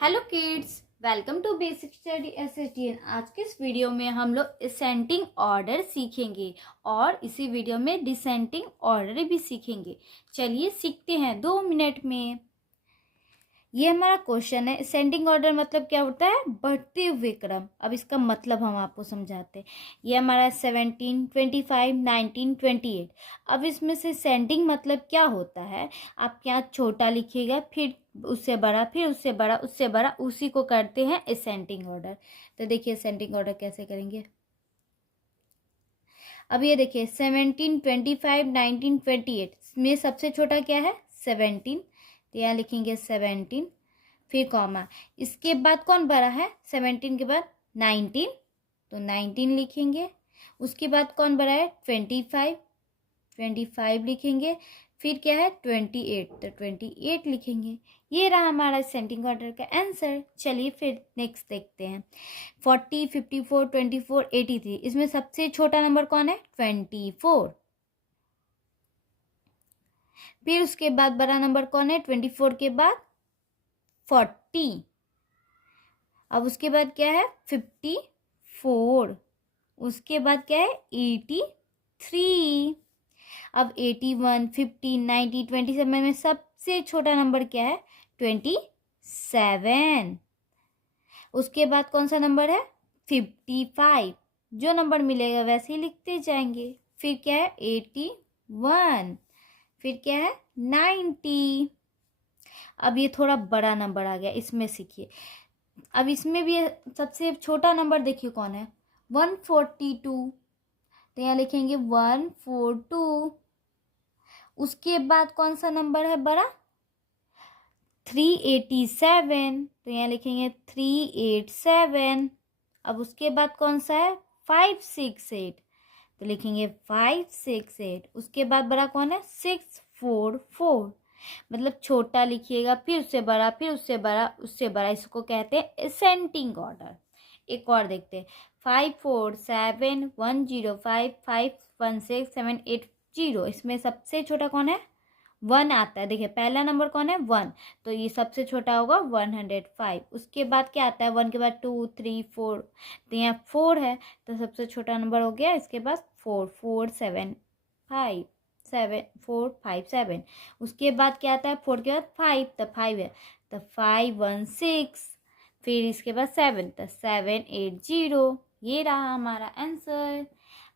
Hello kids, welcome to basic study SSTN. आज के इस वीडियो में हम लोग असेंडिंग ऑर्डर सीखेंगे और इसी वीडियो में डिसेंडिंग ऑर्डर भी सीखेंगे। चलिए सीखते हैं 2 मिनट में। ये हमारा क्वेश्चन है, असेंडिंग ऑर्डर मतलब क्या होता है? बढ़ते हुए क्रम। अब इसका मतलब हम आपको समझाते हैं। ये हमारा 17, 25, 19, 28। अब इसमें से असेंडिंग मतलब क्या होता है? आप यहाँ छोटा लिखिएगा, फिर उससे बड़ा, फिर उससे बड़ा, उससे बड़ा, उसी को करते हैं असेंडिंग ऑर्डर। तो देखिए असेंडिंग ऑर्डर कैसे करेंगे। अब ये देखिए 17, 25, 19, 28 में सबसे छोटा क्या है? 17। तो यहाँ लिखेंगे 17, फिर कॉमा, इसके बाद कौन बड़ा है? 17 के बाद 19, तो 19 लिखेंगे। उसके बाद कौन बड़ा है? 25, 25 लिखेंगे। फिर क्या है? 28, तो 28 लिखेंगे। ये रहा हमारा असेंडिंग ऑर्डर का आंसर। चलिए फिर नेक्स्ट देखते हैं। 40, 54, 24, 83, इसमें सबसे छोटा नंबर कौन है? 24। फिर उसके बाद बड़ा नंबर कौन है? 24 के बाद 40। अब उसके बाद क्या है? 54। उसके बाद क्या है? 83। अब 81, 50, 90, 27 में सबसे छोटा नंबर क्या है? 27। उसके बाद कौन सा नंबर है? 55। जो नंबर मिलेगा वैसे ही लिखते जाएंगे। फिर क्या है? 81। फिर क्या है? 90। अब ये थोड़ा बड़ा नंबर आ गया, इसमें सीखिए। अब इसमें भी सबसे छोटा नंबर देखिए कौन है? 142। तो यहाँ लिखेंगे 142। उसके बाद कौन सा नंबर है बड़ा? 387। तो यहाँ लिखेंगे 387। अब उसके बाद कौन सा है? 568। तो लिखेंगे 568। उसके बाद बड़ा कौन है? 644। मतलब छोटा लिखिएगा, फिर उससे बड़ा, फिर उससे बड़ा, उससे बड़ा, इसको कहते हैं असेंडिंग ऑर्डर। एक और देखते हैं। 547105516780। इसमें सबसे छोटा कौन है? 1 आता है। देखिए पहला नंबर कौन है? 1, तो ये सबसे छोटा होगा 105। उसके बाद क्या आता है? 1 के बाद 2, 3, 4, तो यहाँ 4 है, तो सबसे छोटा नंबर हो गया। इसके बाद 4, 4, 7, 5, 7, 4, 5, 7। उसके बाद क्या आता है? 4 के बाद 5, तो 5 है, तो 516। फिर इसके बाद 7, तो 780। ये रहा हमारा आंसर।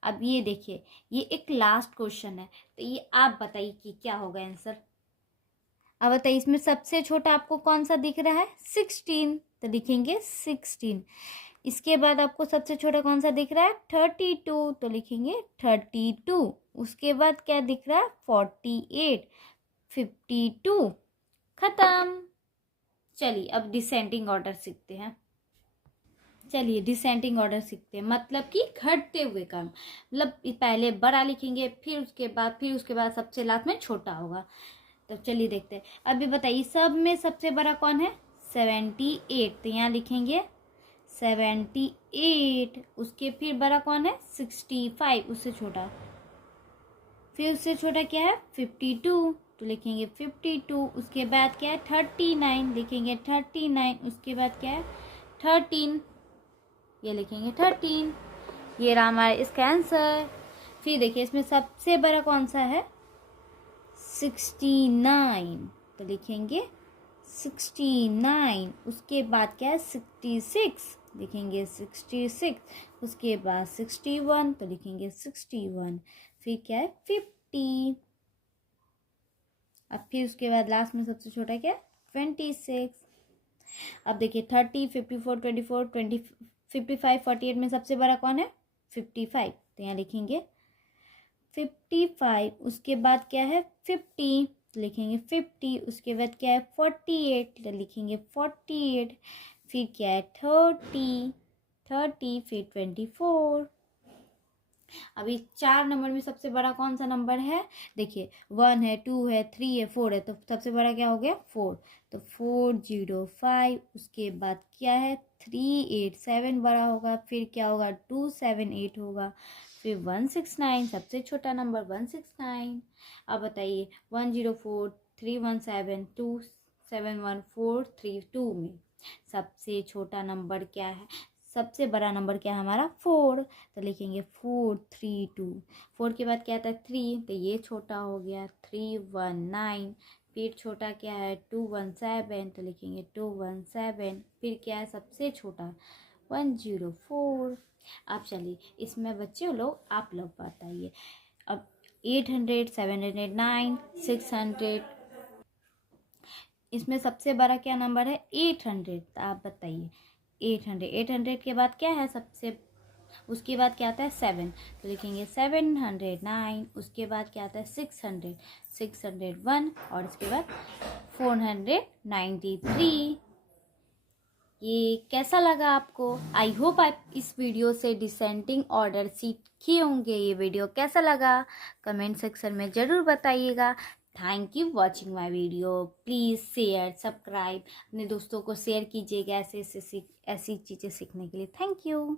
अब ये देखिए, ये एक लास्ट क्वेश्चन है, तो ये आप बताइए कि क्या होगा आंसर। अब बताइए इसमें सबसे छोटा आपको कौन सा दिख रहा है? 16, तो लिखेंगे 16। इसके बाद आपको सबसे छोटा कौन सा दिख रहा है? 32, तो लिखेंगे 32। उसके बाद क्या दिख रहा है? 48, 52। खत्म। चलिए अब डिसेंडिंग ऑर्डर सीखते हैं। चलिए डिसेंडिंग ऑर्डर सीखते हैं, मतलब कि घटते हुए क्रम। मतलब पहले बड़ा लिखेंगे, फिर उसके बाद सबसे लास्ट में छोटा होगा। तो चलिए देखते हैं। अभी बताइए सब में सबसे बड़ा कौन है? 78। तो यहाँ लिखेंगे 78। उसके फिर बड़ा कौन है? 65, उससे छोटा। फिर उससे छोटा क्या है? 52, तो लिखेंगे 52। उसके बाद क्या है? 39, लिखेंगे 39। उसके बाद क्या है? 13, ये लिखेंगे 13। ये रहा हमारा इसका आंसर। फिर देखिए इसमें सबसे बड़ा कौन सा है? 69, तो लिखेंगे 69। उसके बाद क्या है? 66, लिखेंगे 66। उसके बाद 61, तो लिखेंगे 61। फिर क्या है? 50। अब फिर उसके बाद लास्ट में सबसे छोटा क्या है? 26। अब देखिए 30, 54, 24, 20, 55, 48 में सबसे बड़ा कौन है? 55, तो यहाँ लिखेंगे 55। उसके बाद क्या है? 50, लिखेंगे 50। उसके बाद क्या है? 48, तो लिखेंगे 48। फिर क्या है? 30, फिर 24। अभी 4 नंबर में सबसे बड़ा कौन सा नंबर है? देखिए 1 है, 2 है, 3 है, 4 है, तो सबसे बड़ा क्या हो गया? 4, तो 405। उसके बाद क्या है? 387 बड़ा होगा। फिर क्या होगा? 278 होगा। फिर 169, सबसे छोटा नंबर 169। अब बताइए 104, 317, 271, 432 में सबसे छोटा नंबर क्या है, सबसे बड़ा नंबर क्या है हमारा 4, तो लिखेंगे 4 3 2। 4 के बाद क्या आता है 3, तो ये छोटा हो गया 3 1 9। फिर छोटा क्या है 2 1 7, तो लिखेंगे 2 1 7। फिर क्या है सबसे छोटा 1 0 4। अब चलिए इसमें बच्चे लोग आप लोग बताइए। अब 800 709 600, इसमें सबसे बड़ा क्या नंबर है 800, तो आप बताइए 800। 800 के बाद क्या है सबसे, उसके बाद क्या आता है 7, तो लिखेंगे 709। उसके बाद क्या आता है 600 601, और इसके बाद 493। ये कैसा लगा आपको? आई होप आप इस वीडियो से डिसेंडिंग ऑर्डर सीखे होंगे। ये वीडियो कैसा लगा कमेंट सेक्शन में ज़रूर बताइएगा। Thank you watching my video. Please share subscribe, अपने दोस्तों को शेयर कीजिएगा ऐसी चीज़ें सीखने के लिए। Thank you.